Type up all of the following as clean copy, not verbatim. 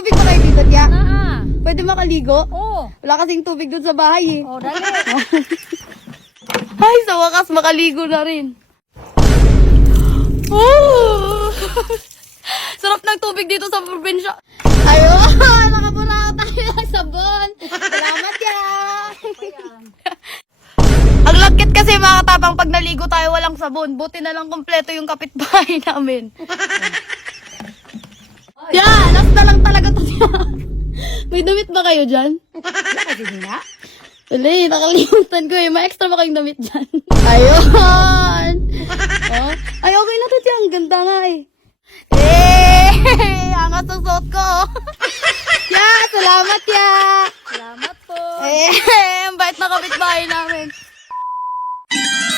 tubig ba kayo dito, tiya? Ah, Pwede makaligo? oh. Wala kasing tubig doon sa bahay eh. Oh, dali. Ay, sa wakas makaligo na rin. Oh! Sarap ng tubig dito sa probinsya. Ayun! Nakapura tayo ng sabon. Salamat ya! Ang lagkit kasi mga katapang pag naligo tayo walang sabon. Buti na lang kompleto yung kapitbahay namin. Yeah, last na lang talaga to. May damit ba kayo dyan? Kasi din na. Wala eh, nakalimutan ko eh. May extra ba kayong damit dyan? Ayun! Oh? Ay, okay na to tiya. Ang ganda nga eh. Eh! Angas ang suot ko. Ya! Salamat ya! Salamat po. Ang bait na kapitbahay namin.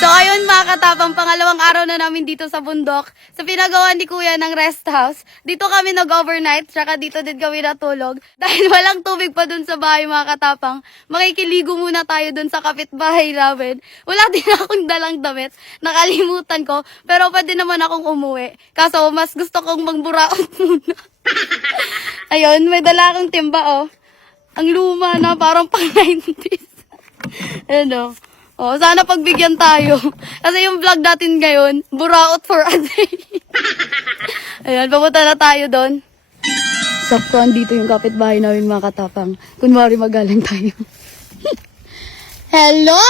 So ayun mga katapang, pangalawang araw na namin dito sa bundok. Sa pinagawa ni Kuya ng rest house. Dito kami nag-overnight, tsaka dito din kami natulog. Dahil walang tubig pa dun sa bahay mga katapang, makikiligo muna tayo dun sa kapitbahay namin. Wala din akong dalang damit, nakalimutan ko, pero pwede naman akong umuwi. Kaso mas gusto kong mangburaot muna. Ayun, may dala akong timba oh. Ang luma na, parang pang 90s. Ayun oh. Oh, sana pagbigyan tayo. Kasi yung vlog natin ngayon, buraot for a day. Ayan, papunta na tayo doon. Saktuan dito yung kapitbahay namin mga katapang. Kunwari magaling tayo. Hello!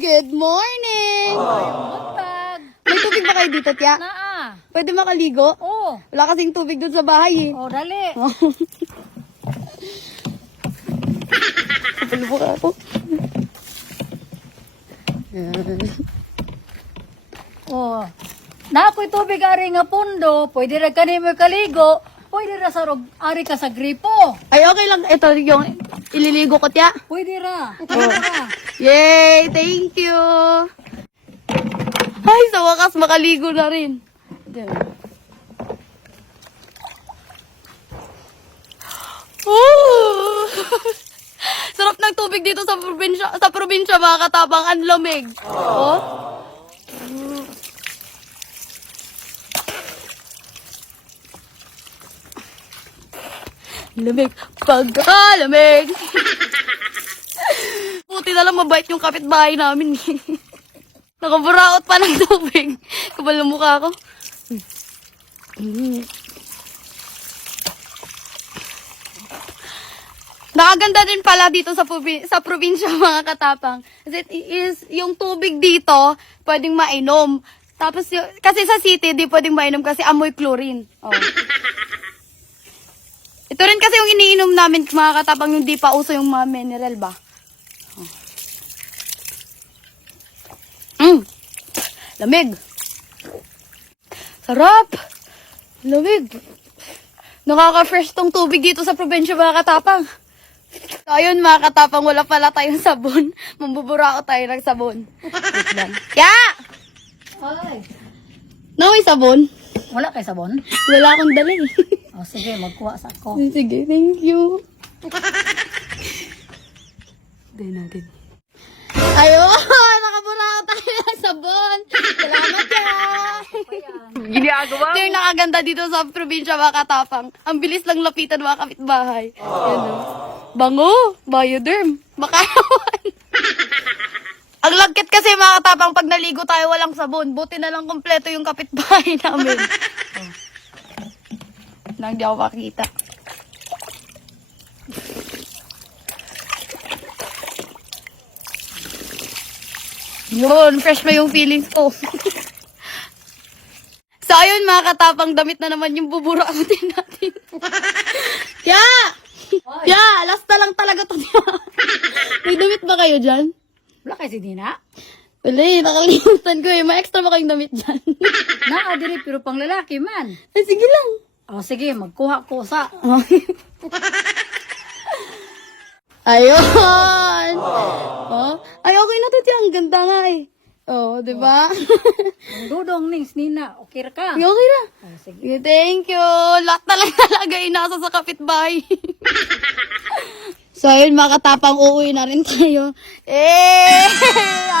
Good morning! Buntag. May tubig ba kayo dito, tiya? Naa. Pwede makaligo? Oh. Wala kasing tubig doon sa bahay eh. Oh, dali. Kapalo ka ako. Ayan. Oh. Na ako'y tubig ari nga pundo, pwede ra kanimo kaligo, pwede ra sa ari ka sa gripo. Ay, okay lang. Ito yung ililigo ko, tiya. Pwede ra. Pwede ra. Yay! Thank you! Ay, sa wakas makaligo na rin. Diyan. Oh! Sarap ng tubig dito sa probinsya mga katapang, ang lamig. Oh? Lamig, pagkalamig. Buti na lang mabait yung kapitbahay namin. Nakaburaot pa ng tubig. Kapal ng mukha ko. Nakaganda din pala dito sa probinsya mga katapang. Yung tubig dito, pwedeng mainom. Tapos, kasi sa city, di pwedeng mainom kasi amoy chlorine. Oh. Ito rin kasi yung iniinom namin mga katapang, yung di pa uso yung mga mineral ba. Lamig. Sarap. Lamig. Nakaka-fresh tong tubig dito sa probinsya mga katapang. So, ayun mga katapang, wala pala tayong sabon. Mambuburao tayo ng sabon. Wait lang. Ya! Ay. May sabon? Wala kay sabon? Wala akong dala eh. Oh, sige, magkuha sa ako. Sige, thank you. Day natin. Ayun! Nakaburao tayo ng sabon. Salamat ya! Ginagawa. Ito yung nakaganda dito sa probinsya mga katapang. Ang bilis lang lapitan mga kapitbahay. Yan o. Bango! Bioderm! Makayawan! Ang lagkit kasi mga katapang pag naligo tayo walang sabon. Buti na lang kompleto yung kapitbahay namin. Oh. Nang di ako makikita. Yun, fresh pa yung feelings ko. So, ayun mga katapang, damit na naman yung buburautin natin. Ya! Ya! Last na lang talaga to. May damit ba kayo dyan? Wala kay din na. Wala eh, nakalimutan ko eh. May extra ba kayong damit dyan? Naa diri pero pang lalaki man. Ay, sige lang. Oh, sige, magkuha ko sa. Ayun! Oh. Ay, okay na to tiya. Ang ganda nga eh. Oh, di ba? Ang dudong nings nina, okay ra ka. Okay na. Oh, sige. Yeah, thank you. Lahat na lang talaga inasa sa kapitbahay. So, ayun mga katapang, uuwi na rin tayo.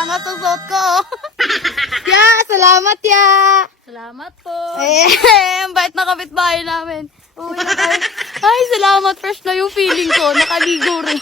Angat ang suot ko. Ya, salamat ya. Salamat po. Ang bait na kapitbahay namin. Uwi na tayo. Ay, salamat. Fresh na yung feeling ko. Nakaligo rin.